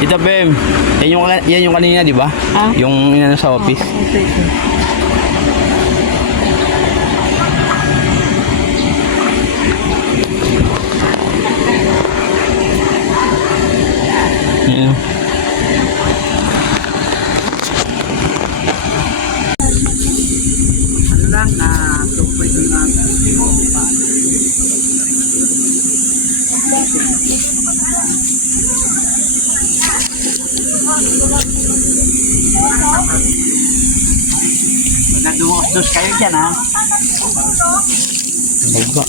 Ito, Bem. Yan yung kanina, di ba? Ah? Yung inano sa office. Ito. Yan. Ano lang na tupoy doon na Nagdumos-dos kayo dyan, ha? Baba.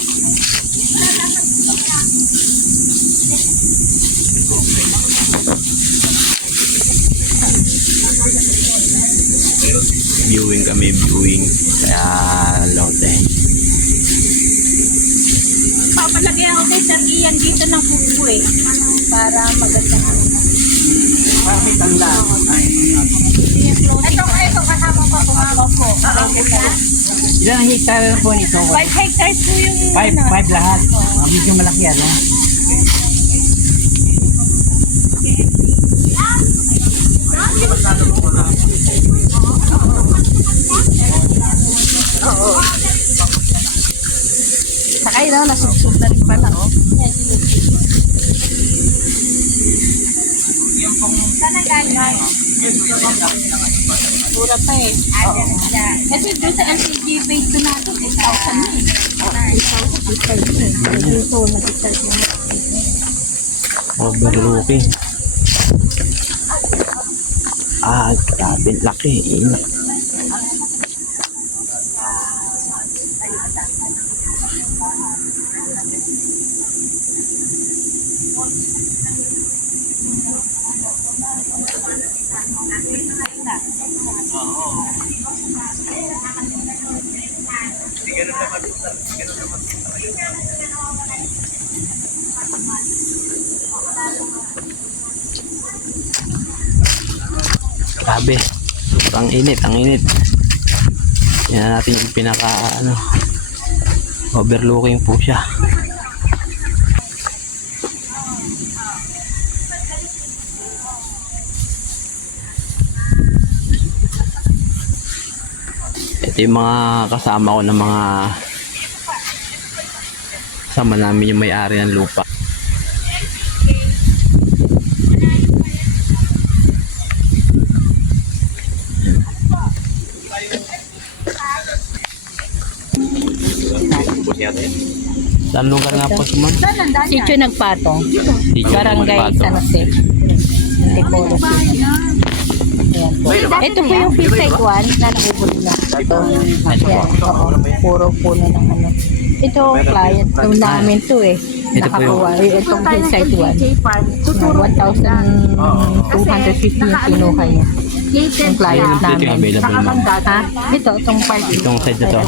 Viewing kami, viewing. Kaya lote. Papalagyan ako kay Sir Ian dito ng kuko eh. Para maganda na. Bakit ang lahat ay... Ito kasama ko kumama po. Ilang hektar po nito? 5 hectares po yung 5 lahat. Medyo malaki, ano? Sakay daw, nasubsub na rin pala, oh. Sana ganyan. Mura pa eh. Kasi doon sa LCG base to natin, 8,000 na eh. 8,000 dito, nag-start na. Overlooking. Ah, grabe. Laki. Ingat. Grabe. Ang init, ang init. Yan natin yung pinaka overlooking po siya. Ito yung mga kasama ko ng mga kasama namin yung may-ari ng lupa. Saan lugar nga po ma'am? Sitio Nagpatong. Sitio Barangay Nagpatong. San Jose. Antipolo City. Ayan po. Ito po yung Philsite 1 na nakubuli na. Ito. Ayan. Oo. Puro puno ng ano. Ito, client nung namin to eh. Ito po yung- Nakakuha. Itong Philsite 1. 1,250 yung kinuha niya. Yung client Ito yung namin. available ma'am. Ha? Ito, itong part. Itong side na to.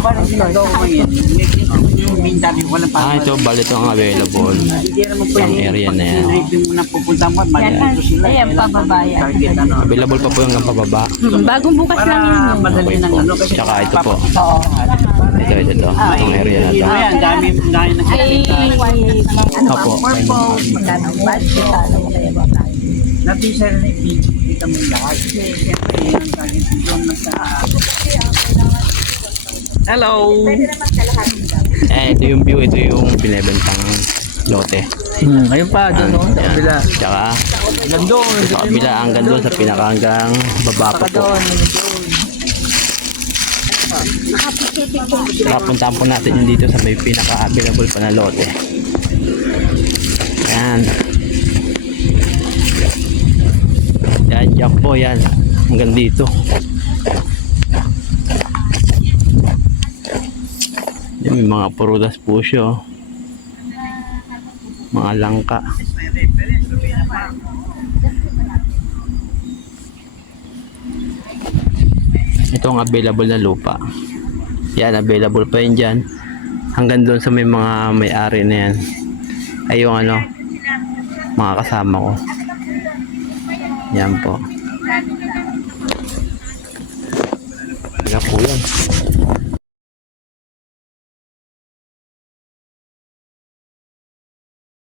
Yung main dami, walang Ah, ito bali ito ang available. Hindi naman po Ang area na yan. Yung napupunta mo, Yan, malito sila. ayan, pababayan. Target, ano. Available pa po hanggang pababa. Bagong bukas lang yun. Para eh. madali Okay ng po. ano. Kasi Tsaka ito po. Oo. Ito. Itong area na to. Ayan, dami na Ay, ano ba? Opo. Purple. Magkano ba? Magkano mo kaya ba? Napisal na kita mo lahat. Siyempre, yung target doon na sa... Hello! Ito yung view. Ito yung binibentang lote. Ngayon pa, doon no? Sa kabila. Tsaka Gandong. sa kabila hanggang doon sa pinakahanggang baba pa po. Papuntahan po natin yung dito sa may pinaka-available pa na lote. Ayan. Diyan po yan. Hanggang dito. Yan, may mga prutas po siya. Oh. Mga langka. Ito ang available na lupa. Yan, available pa yun dyan. Hanggang doon sa may mga may-ari na yan. Ay yung ano, mga kasama ko. Yan po. Yan po yan.